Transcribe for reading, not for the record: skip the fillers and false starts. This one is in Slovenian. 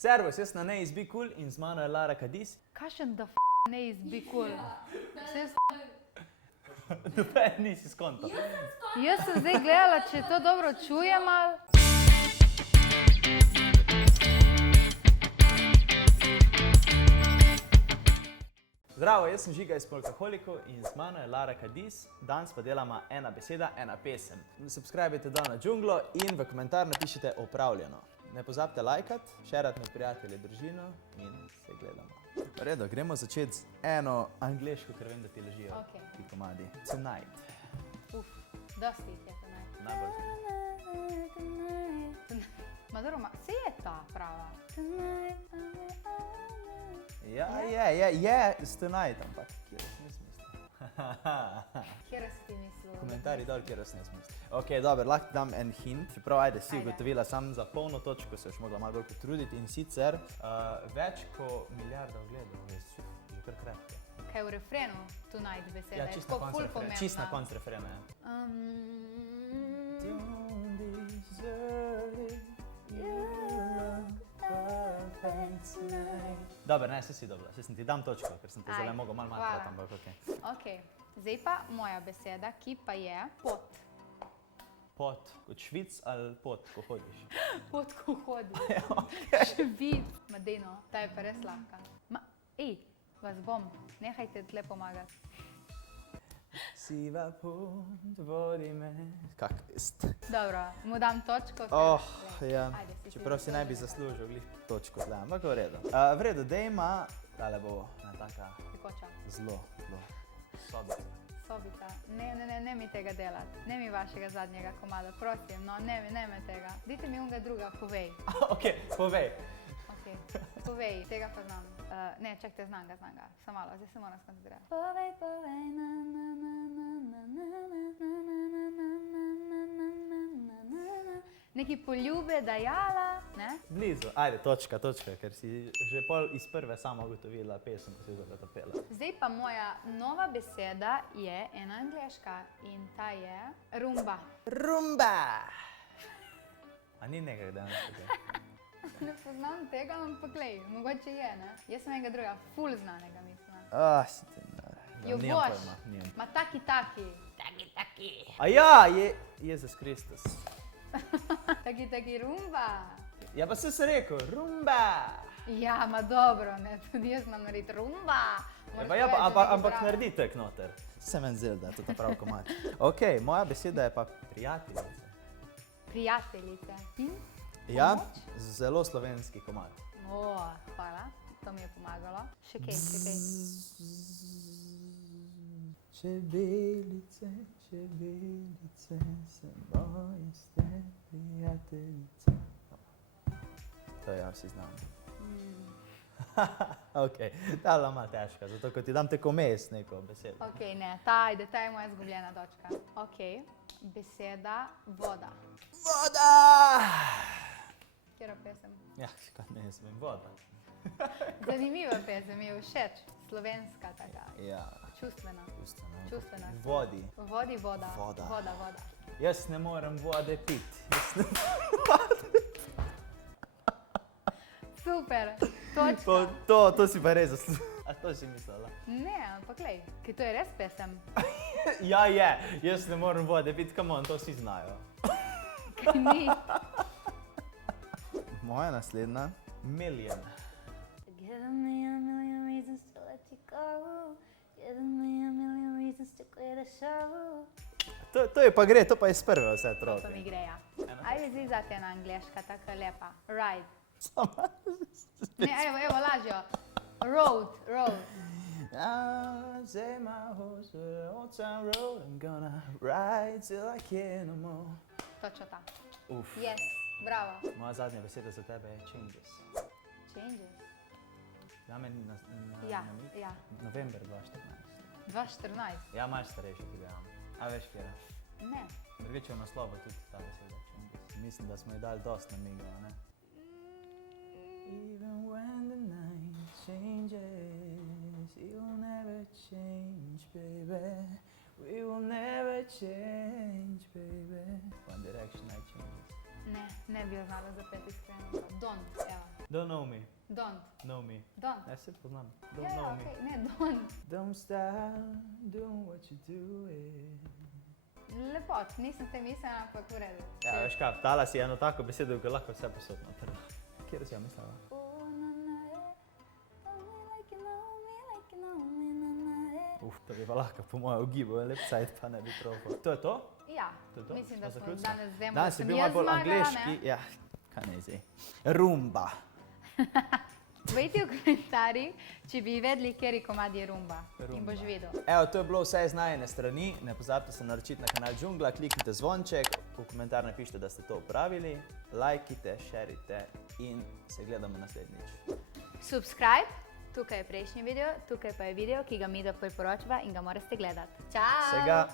Servus, jaz sem Anais Be Cool in z mano je Lara Kadis. Kakšen da Anais Be Cool? Noben nisi skontal. Jaz sem zdaj gledala, če to dobro čujem ali... Zdravo, jaz sem Žiga iz Polkaholikov in z mano je Lara Kadis. Danes pa delamo ena beseda, ena pesem. Subscribite dol na džunglo in v komentar napišite opravljeno. Ne pozabite lajkati, šerati med prijatelji, družino in se gledamo. V redu, gremo začeti z eno angleško, ker vem, da ti ležijo ti komadi. Tonight. Dosti jih je tonight. Najbolj Maduro, se je ta prava? je s tonight, ampak kjer sem jaz mislil? Kjer si ti mislil? Komentarji dol, kjer sem jaz mislil. Ok, dobro, lahko dam en hint, čeprav ajde si ugotovila sam za polno točko, se boš mogla malo bolj potruditi in sicer več kot milijarda ogledov, je že kar krepko. Kaj v refrenu tonight beseda? Ja, čist na konc refrena, ja. Don't deserve it, you look perfect tonight. Dober, ne, se si dobra, se sem ti dam točko, ker sem te zelo mogel malo matrati, ampak okej. Ok, zdaj pa moja beseda, ki pa je pot. Pot, kot švic ali pot, ko hodiš? Pot, ko hodiš. Švic. Madeno, ta je pa res lahka. Vas bom, nehajte tle pomagati. Siva pot, vodi me. Kak ist? Dobro, mu dam točko. Ja, čeprav si ne bi zaslužil glih točko, da, ampak v redu. V redu, dejma, tale bo ena taka zelo sobica. Sobica. Ne mi tega delati. Ne mi vašega zadnjega komada, prosim, no, ne mi tega. Dajte mi unga druga, povej. Ok, povej. Povej, tega pa znam. Ne, čakajte, znam ga. Samo malo, zdaj se moram skoncentrirati. Povej, neki poljube dajala, ne? Blizu, ajde, točka, ker si že pol iz prve sama ugotovila pesem, ko si ga zapela. Zdaj pa moja nova beseda je ena angleška in ta je rumba. Rumba! A ni nekaj danes tukaj? Ne poznam tega, ampak glej, mogoče je, ne? Jaz sem enega druga, ful znanega mislim. Si ti nara. Jo boš, ma taki. A ja, Jezus Kristus. Taki rumba. Ja, pa se rekel, rumba. Ja, ma dobro, ne, tudi jaz znam narediti rumba. Ampak naredi tek noter. Se meni zdelo, da je to ta prav komad. Ok, moja beseda je pa prijateljice. Prijateljice. In? Ja, zelo slovenski komad. Hvala, to mi je pomagalo. Še kaj. Čebelice, se moje ste prijateljice. To ja, vsi znamo. Ok, ta je bila malo težka, zato ko ti dam tako mes neko besedo. Ok, ne, ta je moja izgubljena točka. Ok, beseda voda. Voda! Kjera pesem? Ja, kaj ne smem, voda. Zanimiva pesem, mi je všeč. Slovenska taka. Ja. Čustvena. V vodi. V vodi voda. Voda. Voda. Jaz ne morem vode piti. Super, točka. To si pa res zaslužil. A to si mislila? Ne, ampak glej, ker to je res pesem. Ja, jaz ne morem vode piti, come on, to vsi znajo. Kaj ni? Moja naslednja. Million. Giving me a million reasons to let you go. Giving me a million reasons to quit the show. To je pa gre, to pa je iz prve vse troke. To mi gre, ja. Ajde zdaj zate ena angleška, taka lepa. Ride. Ne, evo, lažjo. Road. Say my horse, old town road, I'm gonna ride till I can't no more. Točno ta. Uf. Yes, bravo. Moja zadnja beseda za tebe je changes. Changes? Zame na Ja. november 2014. 2014? Ja, malo starejši tudi, ja. A veš, kjer je? Ne. Drugiče v naslovu tudi ta beseda changes. Mislim, da smo ji dali dost namigov, ne? Even when the night changes, you'll never change, baby. We will never change, baby. One Direction, I changes. Ne bi jo znala zapeti iskreno. Don't, evo. Don't know me, Don't. know me. Don't. Ja, se poznam. Don't Ja, know ja, me. okej, ne, don't. Don't stop doing what you doing. Lepot, nisem te mislila, ampak v redu. Ja, veš kaj, dala si eno tako besedo, ki lahko vse posod noter. Kjer si jo mislila? Oh, na, na, tell me like you know me, like you know me, na, na, To bi pa lahko po mojem ugibu, lep sajt pa ne bi probal. To je to? Ja, To je to? mislim, da smo zaključili? danes vemo, Danes da je sem bil jaz malo bolj zmagala, angleški. ne? Ja, kaj ne zdaj? Rumba. Povejte v komentarjih, če bi vedeli, kateri komad je rumba. In boš vedel. Evo, to je bilo vse iz najine strani. Ne pozabite se naročiti na kanal Džungla, kliknite zvonček, v komentar napišite, da ste to upravili, lajkite, šerite in se gledamo naslednjič. Subscribe, tukaj je prejšnji video, tukaj pa je video, ki ga mi priporočava in ga morate gledati. Čau! Vsega.